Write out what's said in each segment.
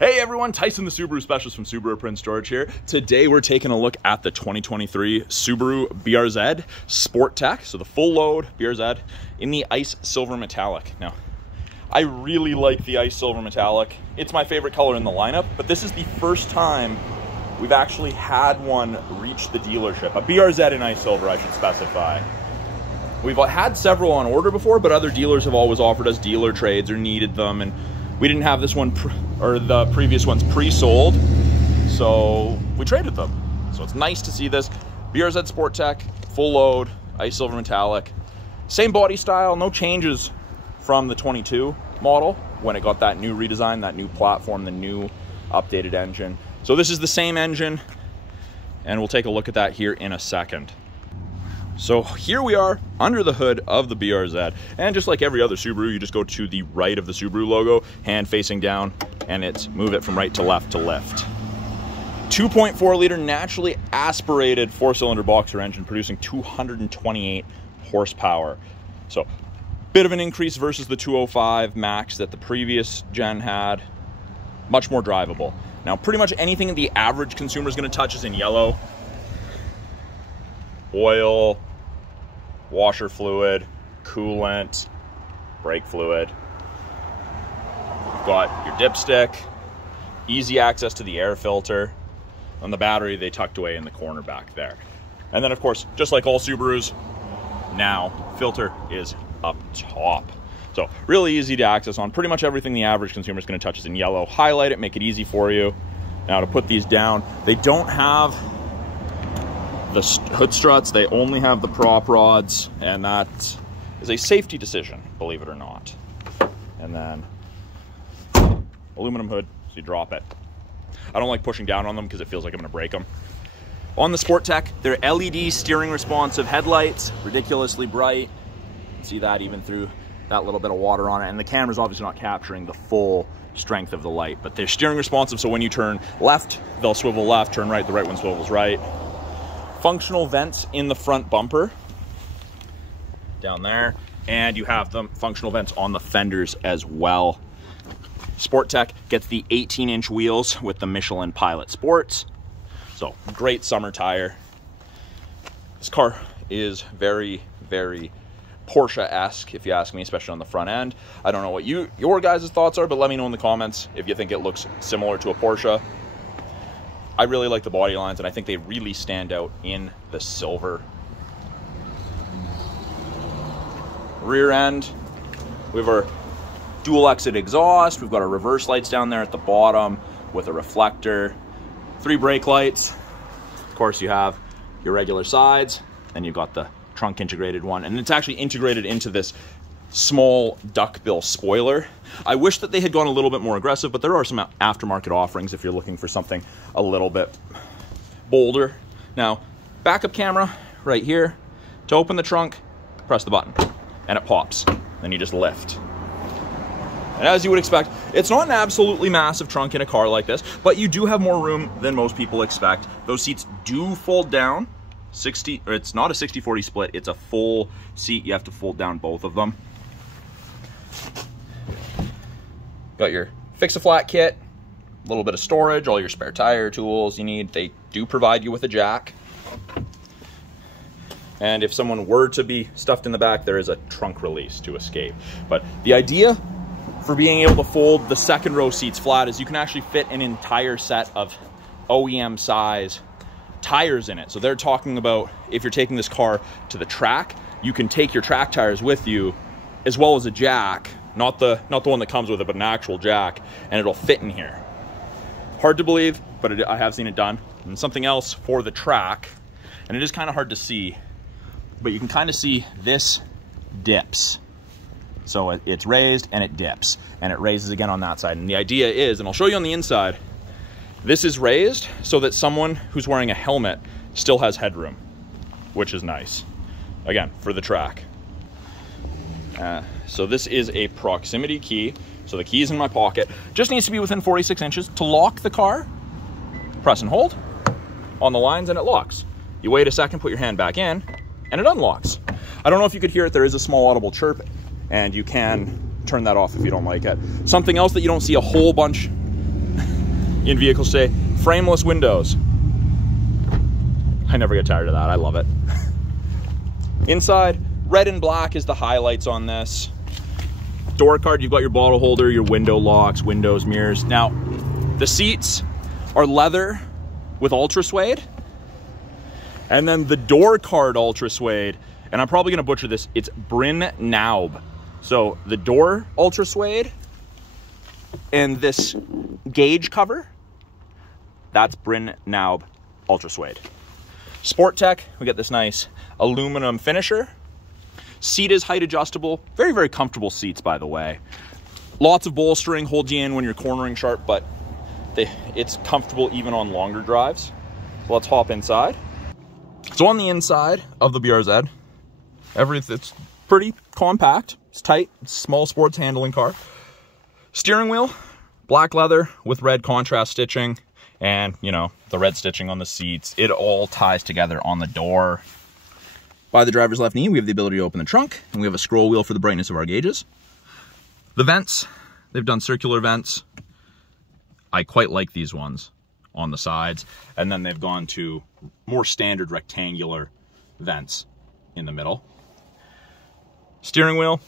Hey everyone, Tyson the Subaru specialist from Subaru Print Storage here. Today we're taking a look at the 2023 Subaru BRZ Sport Tech, so the full load BRZ in the ice silver metallic. Now, I really like the ice silver metallic. It's my favorite color in the lineup, but this is the first time we've actually had one reach the dealership. A BRZ in ice silver, I should specify. We've had several on order before, but other dealers have always offered us dealer trades or needed them, and we didn't have this one, or the previous ones pre-sold, so we traded them. So it's nice to see this. BRZ Sport Tech, full load, ice silver metallic. Same body style, no changes from the 22 model when it got that new redesign, that new platform, the new updated engine. So this is the same engine, and we'll take a look at that here in a second. So here we are under the hood of the BRZ, and just like every other Subaru, you just go to the right of the Subaru logo, hand facing down, and it's move it from right to lift. 2.4 liter naturally aspirated 4-cylinder boxer engine producing 228 horsepower. So bit of an increase versus the 205 max that the previous gen had. Much more drivable. Now pretty much anything the average consumer is going to touch is in yellow. Oil, washer fluid, coolant, brake fluid. You've got your dipstick, easy access to the air filter. On the battery, they tucked away in the corner back there. And then of course, just like all Subarus, now filter is up top. So really easy to access on. Pretty much everything the average consumer is going to touch is in yellow. Highlight it, make it easy for you. Now to put these down, they don't have the hood struts, they only have the prop rods, and that is a safety decision, believe it or not. And then aluminum hood, so you drop it. I don't like pushing down on them because it feels like I'm going to break them. On the Sport Tech, they're LED steering responsive headlights, ridiculously bright. You can see that even through that little bit of water on it, and the camera's obviously not capturing the full strength of the light, but they're steering responsive, so when you turn left, they'll swivel left, turn right, the right one swivels right. Functional vents in the front bumper down there, and you have the functional vents on the fenders as well. Sport Tech gets the 18-inch wheels with the Michelin Pilot Sports, so great summer tire. This car is very, very Porsche-esque, if you ask me, especially on the front end. I don't know what your guys' thoughts are, but let me know in the comments if you think it looks similar to a Porsche. I really like the body lines, and I think they really stand out in the silver. Rear end, we have our dual exit exhaust. We've got our reverse lights down there at the bottom with a reflector. 3 brake lights. Of course, you have your regular sides, and you've got the trunk integrated one, and it's actually integrated into this small duckbill spoiler. I wish that they had gone a little bit more aggressive, but there are some aftermarket offerings if you're looking for something a little bit bolder. Now, backup camera right here. To open the trunk, press the button and it pops. Then you just lift. And as you would expect, it's not an absolutely massive trunk in a car like this, but you do have more room than most people expect. Those seats do fold down. It's not a 60-40 split, it's a full seat. You have to fold down both of them. Got your fix-a-flat kit, a little bit of storage, all your spare tire tools you need. They do provide you with a jack. And if someone were to be stuffed in the back, there is a trunk release to escape. But the idea for being able to fold the second row seats flat is you can actually fit an entire set of OEM size tires in it. So they're talking about if you're taking this car to the track, you can take your track tires with you as well as a jack, not the one that comes with it, but an actual jack, and it'll fit in here. Hard to believe, but I have seen it done. And something else for the track, and it is kind of hard to see, but you can kind of see this dips. So it's raised and it dips, and it raises again on that side. And the idea is, and I'll show you on the inside, this is raised so that someone who's wearing a helmet still has headroom, which is nice. Again, for the track. So this is a proximity key. So the key's in my pocket. Just needs to be within 46 inches. To lock the car, press and hold on the lines and it locks. You wait a second, put your hand back in, and it unlocks. I don't know if you could hear it. There is a small audible chirp, and you can turn that off if you don't like it. Something else that you don't see a whole bunch in vehicles today. Frameless windows. I never get tired of that. I love it. Inside, red and black is the highlights on this. Door card, you've got your bottle holder, your window locks, windows, mirrors. Now, the seats are leather with ultra suede. And then the door card ultra suede, and I'm probably gonna butcher this, it's Bryn Naub. So the door ultra suede and this gauge cover, that's Bryn Naub ultra suede. Sport Tech, we get this nice aluminum finisher. Seat is height adjustable. Very, very comfortable seats, by the way. Lots of bolstering, holds you in when you're cornering sharp, but it's comfortable even on longer drives. So let's hop inside. So on the inside of the BRZ, it's pretty compact. It's tight, it's a small sports handling car. Steering wheel, black leather with red contrast stitching, and you know, the red stitching on the seats. It all ties together on the door. By the driver's left knee, we have the ability to open the trunk, and we have a scroll wheel for the brightness of our gauges. The vents, they've done circular vents. I quite like these ones on the sides, and then they've gone to more standard rectangular vents in the middle. Steering wheel,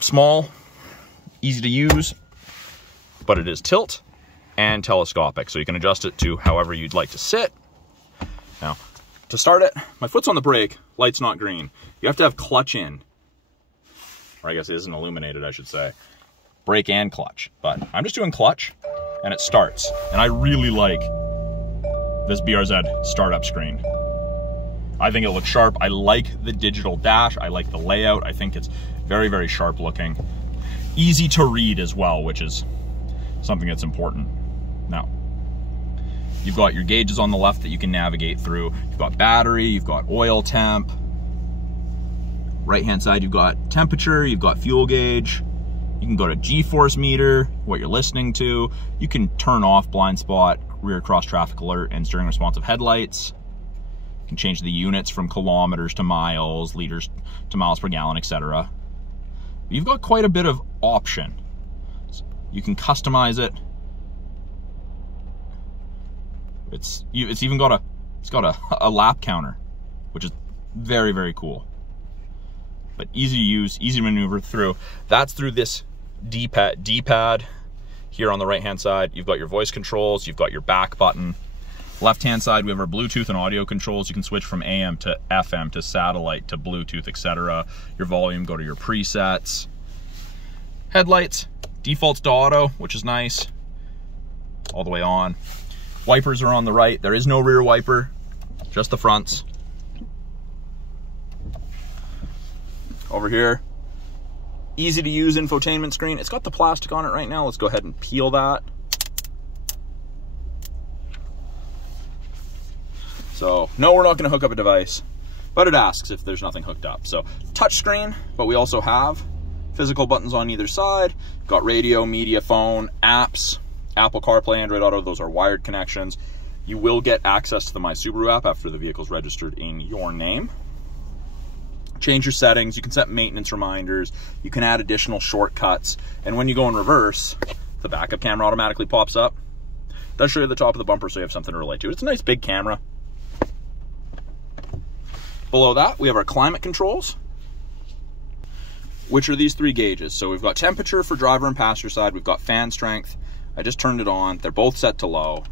small, easy to use, but it is tilt and telescopic, so you can adjust it to however you'd like to sit. Now, to start it, my foot's on the brake, light's not green. You have to have clutch in, or I guess it isn't illuminated, I should say. Brake and clutch, but I'm just doing clutch, and it starts. And I really like this BRZ startup screen. I think it looks sharp. I like the digital dash. I like the layout. I think it's very, very sharp looking. Easy to read as well, which is something that's important. Now, you've got your gauges on the left that you can navigate through. You've got battery, you've got oil temp. Right-hand side, you've got temperature, you've got fuel gauge. You can go to G-force meter, what you're listening to. You can turn off blind spot, rear cross traffic alert, and steering responsive headlights. You can change the units from kilometers to miles, liters to miles per gallon, etc. You've got quite a bit of option. You can customize it. It's even got a lap counter, which is very, very cool. But easy to use, easy to maneuver through. That's through this D-pad here on the right-hand side. You've got your voice controls, you've got your back button. Left-hand side, we have our Bluetooth and audio controls. You can switch from AM to FM to satellite to Bluetooth, etc. Your volume, go to your presets. Headlights, defaults to auto, which is nice. All the way on. Wipers are on the right. There is no rear wiper, just the fronts. Over here, easy to use infotainment screen. It's got the plastic on it right now. Let's go ahead and peel that. So, no, we're not going to hook up a device, but it asks if there's nothing hooked up. So, touch screen, but we also have physical buttons on either side. Got radio, media, phone, apps, Apple CarPlay, Android Auto. Those are wired connections. You will get access to the My Subaru app after the vehicle's registered in your name. Change your settings, you can set maintenance reminders, you can add additional shortcuts, and when you go in reverse, the backup camera automatically pops up. It does show you the top of the bumper so you have something to relate to. It's a nice big camera. Below that, we have our climate controls, which are these three gauges. So we've got temperature for driver and passenger side, we've got fan strength. I just turned it on, they're both set to low.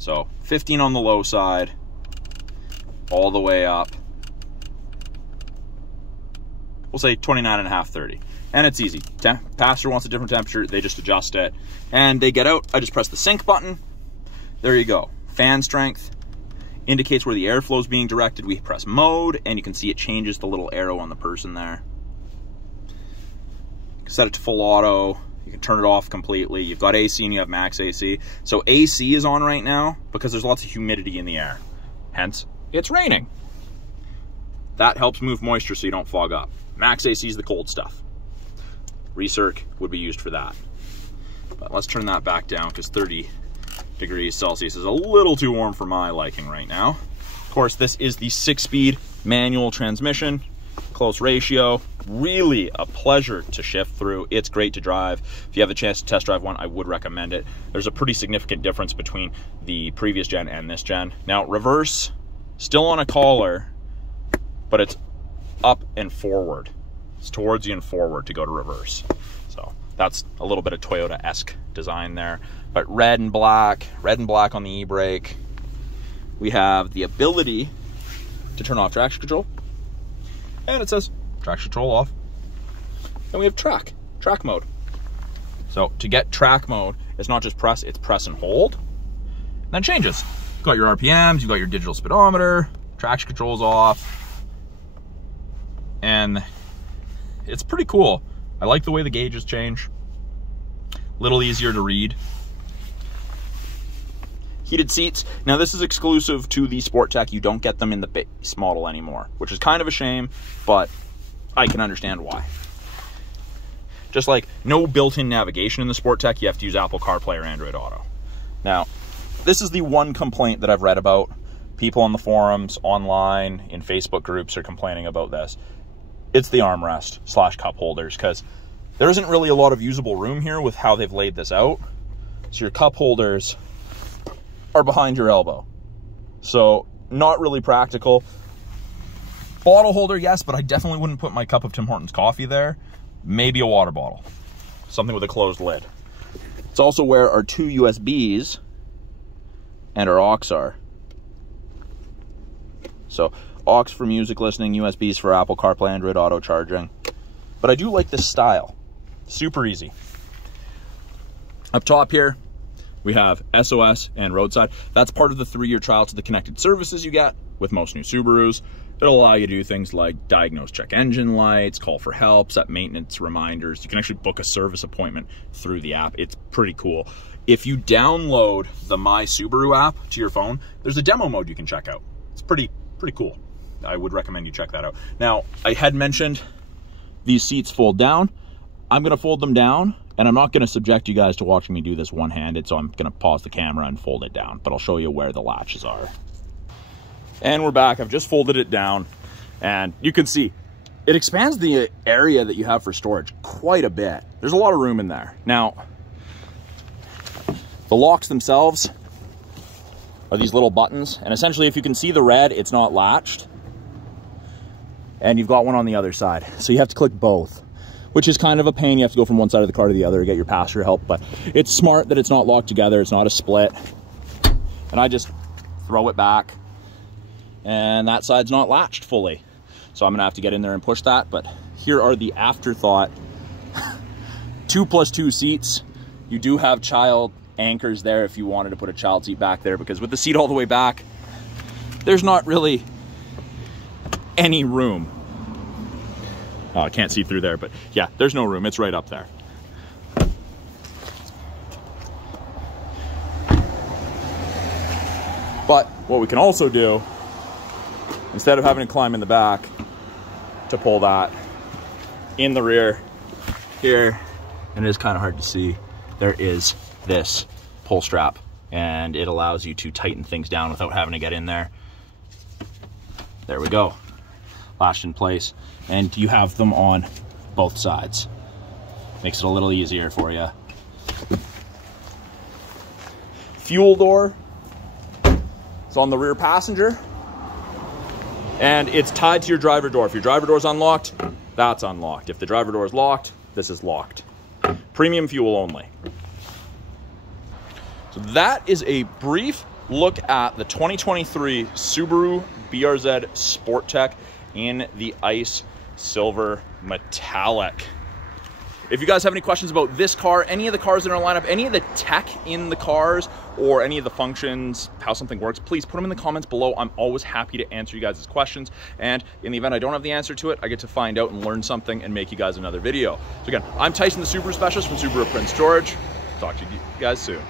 So 15 on the low side, all the way up. We'll say 29.5, 30. And it's easy. Passenger wants a different temperature, they just adjust it. And they get out, I just press the sync button. There you go. Fan strength indicates where the airflow is being directed. We press mode, and you can see it changes the little arrow on the person there. You can set it to full auto. You can turn it off completely. You've got AC and you have max AC. So AC is on right now because there's lots of humidity in the air. Hence, it's raining. That helps move moisture so you don't fog up. Max AC is the cold stuff. Recirc would be used for that. But let's turn that back down because 30 degrees Celsius is a little too warm for my liking right now. Of course, this is the 6-speed manual transmission. close ratio. Really a pleasure to shift through. It's great to drive. If you have the chance to test drive one, I would recommend it. There's a pretty significant difference between the previous gen and this gen. Now, reverse, still on a collar, but it's up and forward. It's towards you and forward to go to reverse. So that's a little bit of Toyota-esque design there. But red and black on the e-brake. We have the ability to turn off traction control. And it says traction control off. Then we have track mode. So to get track mode, it's not just press, it's press and hold. And then changes. You've got your RPMs, you've got your digital speedometer, traction control's off. And it's pretty cool. I like the way the gauges change. A little easier to read. Heated seats. Now this is exclusive to the Sport Tech. You don't get them in the base model anymore, which is kind of a shame, but I can understand why. Just like no built-in navigation in the Sport Tech, you have to use Apple CarPlay or Android Auto. Now, this is the one complaint that I've read about. People on the forums, online, in Facebook groups are complaining about this. It's the armrest / cup holders, because there isn't really a lot of usable room here with how they've laid this out. So your cup holders are behind your elbow. So not really practical. Bottle holder, yes, but I definitely wouldn't put my cup of Tim Hortons coffee there. Maybe a water bottle, something with a closed lid. It's also where our 2 USBs and our aux are. So aux for music listening, USBs for Apple CarPlay, Android Auto charging. But I do like this style. Super easy. Up top here, we have SOS and roadside. That's part of the 3-year trial to the connected services you get with most new Subarus. It'll allow you to do things like diagnose check engine lights, call for help, set maintenance reminders. You can actually book a service appointment through the app. It's pretty cool. If you download the My Subaru app to your phone, there's a demo mode you can check out. It's pretty cool. I would recommend you check that out. Now, I had mentioned these seats fold down. I'm gonna fold them down, and I'm not gonna subject you guys to watching me do this one-handed, so I'm gonna pause the camera and fold it down, but I'll show you where the latches are. And we're back. I've just folded it down, and you can see it expands the area that you have for storage quite a bit. There's a lot of room in there. Now, the locks themselves are these little buttons, and essentially if you can see the red, it's not latched. And you've got one on the other side. So you have to click both, which is kind of a pain. You have to go from one side of the car to the other to get your passenger help, but it's smart that it's not locked together. It's not a split. And I just throw it back, and that side's not latched fully. So I'm gonna have to get in there and push that, but here are the afterthought 2+2 seats. You do have child anchors there if you wanted to put a child seat back there, because with the seat all the way back, there's not really any room. Oh, I can't see through there, but yeah, there's no room. It's right up there. But what we can also do, instead of having to climb in the back to pull that, in the rear here, and it is kind of hard to see, there is this pull strap, and it allows you to tighten things down without having to get in there. There we go. Lashed in place, and you have them on both sides. Makes it a little easier for you. Fuel door is on the rear passenger, and it's tied to your driver door. If your driver door is unlocked, that's unlocked. If the driver door is locked, this is locked. Premium fuel only. So that is a brief look at the 2023 Subaru BRZ Sport Tech in the ice silver metallic. If you guys have any questions about this car, any of the cars in our lineup, any of the tech in the cars, or any of the functions, how something works, please put them in the comments below. I'm always happy to answer you guys' questions. And in the event I don't have the answer to it, I get to find out and learn something and make you guys another video. So again, I'm Tyson, the Subaru specialist from Subaru Prince George. Talk to you guys soon.